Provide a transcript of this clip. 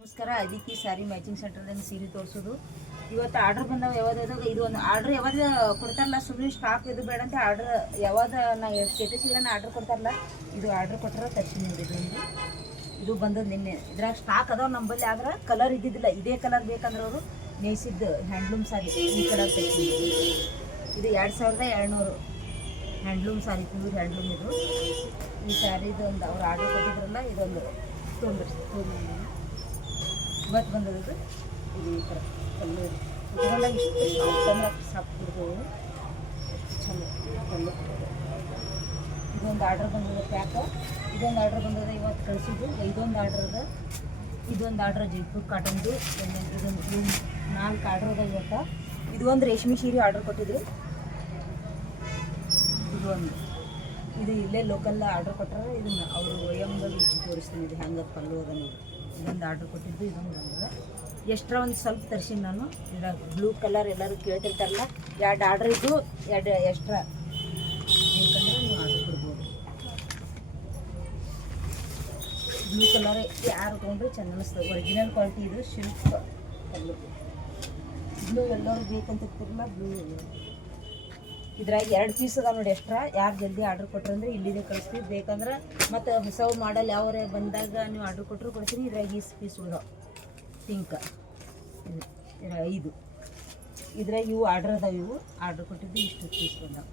ನಮಸ್ಕಾರ. ಅದಕ್ಕೆ ಸ್ಯಾರಿ ಮ್ಯಾಚಿಂಗ್ ಸೆಂಟರ್ದಾಗ ಸೀರೆ ತೋರಿಸೋದು. ಇವತ್ತು ಆರ್ಡ್ರ್ ಬಂದಾವ. ಯಾವ್ದು ಇದು ಒಂದು ಆರ್ಡ್ರ್ ಯಾವ್ದು ಕೊಡ್ತಾರಲ್ಲ, ಸುಮ್ಮನೆ ಸ್ಟಾಕ್ ಇದು ಬೇಡ ಅಂತ ಆರ್ಡ್ರ್ ಯಾವ್ದು ನಾ ಸ್ಟೇಟಸ್ ಇಲ್ಲ ಆರ್ಡ್ರ್ ಕೊಡ್ತಾರಲ್ಲ, ಇದು ಆರ್ಡ್ರ್ ಕೊಟ್ಟರೆ ತರ್ಸಿ ನೋಡಿದ್ವಿ. ಇದು ಬಂದದ್ದು ನಿನ್ನೆ. ಇದ್ರಾಗ ಸ್ಟಾಕ್ ಅದಾವ ನಂಬಲ್ಲಿ, ಆದ್ರೆ ಕಲರ್ ಇದ್ದಿದ್ದಿಲ್ಲ. ಇದೇ ಕಲರ್ ಬೇಕಂದ್ರೆ ಅವರು ನೇಯ್ಸಿದ್ದು ಹ್ಯಾಂಡ್ಲೂಮ್ ಸಾರಿ ಈ ಕಲರ್ ತರ್ಸಿ. ಇದು 2200 ಹ್ಯಾಂಡ್ಲೂಮ್ ಸಾರಿ, ಪ್ಯೂರ್ ಹ್ಯಾಂಡ್ಲೂಮ್. ಇದು ಈ ಸ್ಯಾರಿದು ಒಂದು ಅವ್ರು ಆರ್ಡ್ರ್ ಕೊಟ್ಟಿದ್ರಲ್ಲ, ಇದೊಂದು ತೊಗೊಂಡ್ಬರ್ತೀನಿ. ಇವತ್ತು ಬಂದದ್ದು ಇದು ಈ ಥರ ಕಲ್ಲು ತೊಗೊಂಡಾಗ ಇಷ್ಟು ಸಾಫ್ಟ್ ಅಂದ್ರೆ ಸಾಫ್ಟ್ ಬಿಡ್ಬೋದು, ಚಲೋ ಕಲ್ಲು. ಇದೊಂದು ಆರ್ಡ್ರ್ ಬಂದದ ಪ್ಯಾಕ. ಇದೊಂದು ಆರ್ಡ್ರ್ ಬಂದದ ಇವತ್ತು ಕಳಿಸಿದ್ದು. ಇದೊಂದು ಆರ್ಡ್ರ್ ಅದ. ಇದೊಂದು ಆರ್ಡ್ರ್ ಜೈಪುರ್ ಕಾಟನ್ದು. ಇದೊಂದು 4 ಆರ್ಡ್ರ್ ಅದ ಇವತ್ತು. ಇದು ಒಂದು ರೇಷ್ಮೆ ಸೀರೆ ಆರ್ಡ್ರ್ ಕೊಟ್ಟಿದ್ರು. ಇದು ಇಲ್ಲೇ ಲೋಕಲ್ ಆರ್ಡ್ರ್ ಕೊಟ್ಟರೆ ಇದನ್ನು ಅವರು ಒಯ್ಯಂಬಲ್ಲಿ ಇಚ್ಚಿ ತೋರಿಸ್ತೀನಿ. ಇದು ಹೆಂಗೆ ಪಲ್ಲು ಅದ ನೋಡಿ. ಇದೊಂದು ಆರ್ಡ್ರ್ ಕೊಟ್ಟಿದ್ದು. ಇದೊಂದು ಬಂದದ. ಎಕ್ಸ್ಟ್ರಾ ಒಂದು ಸ್ವಲ್ಪ ತರಿಸಿನಿ ನಾನು. ಇದ್ರಾಗ ಬ್ಲೂ ಕಲರ್ ಎಲ್ಲರೂ ಕೇಳ್ತಿರ್ತಾರಲ್ಲ, 2 ಆರ್ಡ್ರ್ ಇದ್ದು 2 ಎಕ್ಸ್ಟ್ರಾ ಬೇಕಂದ್ರೆ ನೀವು ಆರ್ಡ್ರ್ ಕೊಡ್ಬೋದು. ಬ್ಲೂ ಕಲರ್ ಯಾರು ತೊಗೊಂಡ್ರೆ ಚೆಂದ ಅನಿಸ್ತದೆ. ಒರಿಜಿನಲ್ ಕ್ವಾಲಿಟಿ ಇದು. ಶಿಲ್ಕ್ ಕಲ್ಲು. ಬ್ಲೂ ಎಲ್ಲರೂ ಬೇಕಂತಿರ್ತಿರಲ್ಲ, ಬ್ಲೂ ಇದ್ರಾಗ 2 ಪೀಸ್ ಅದ ನೋಡಿ ಎಕ್ಸ್ಟ್ರಾ. ಯಾರು ಜಲ್ದಿ ಆರ್ಡ್ರ್ ಕೊಟ್ರೆ ಅಂದರೆ ಇಲ್ಲಿದೆ ಕಳಿಸ್ತೀವಿ. ಬೇಕಂದ್ರೆ ಮತ್ತು ಹೊಸ ಮಾಡಲ್ ಯಾವರೇ ಬಂದಾಗ ನೀವು ಆರ್ಡ್ರ್ ಕೊಟ್ಟರು ಕೊಡ್ತೀನಿ. ಇದ್ರಾಗ ಈ ಪೀಸ್ ಉಳಿದಾವ ಪಿಂಕ್. ಇದು 5 ಇದ್ರಾಗ ಇವು ಆರ್ಡ್ರ್ ಅದಾವೆ. ಇವು ಆರ್ಡ್ರ್ ಕೊಟ್ಟಿದ್ದು ಇಷ್ಟು ಪೀಸ್ ಬಂದಾವೆ.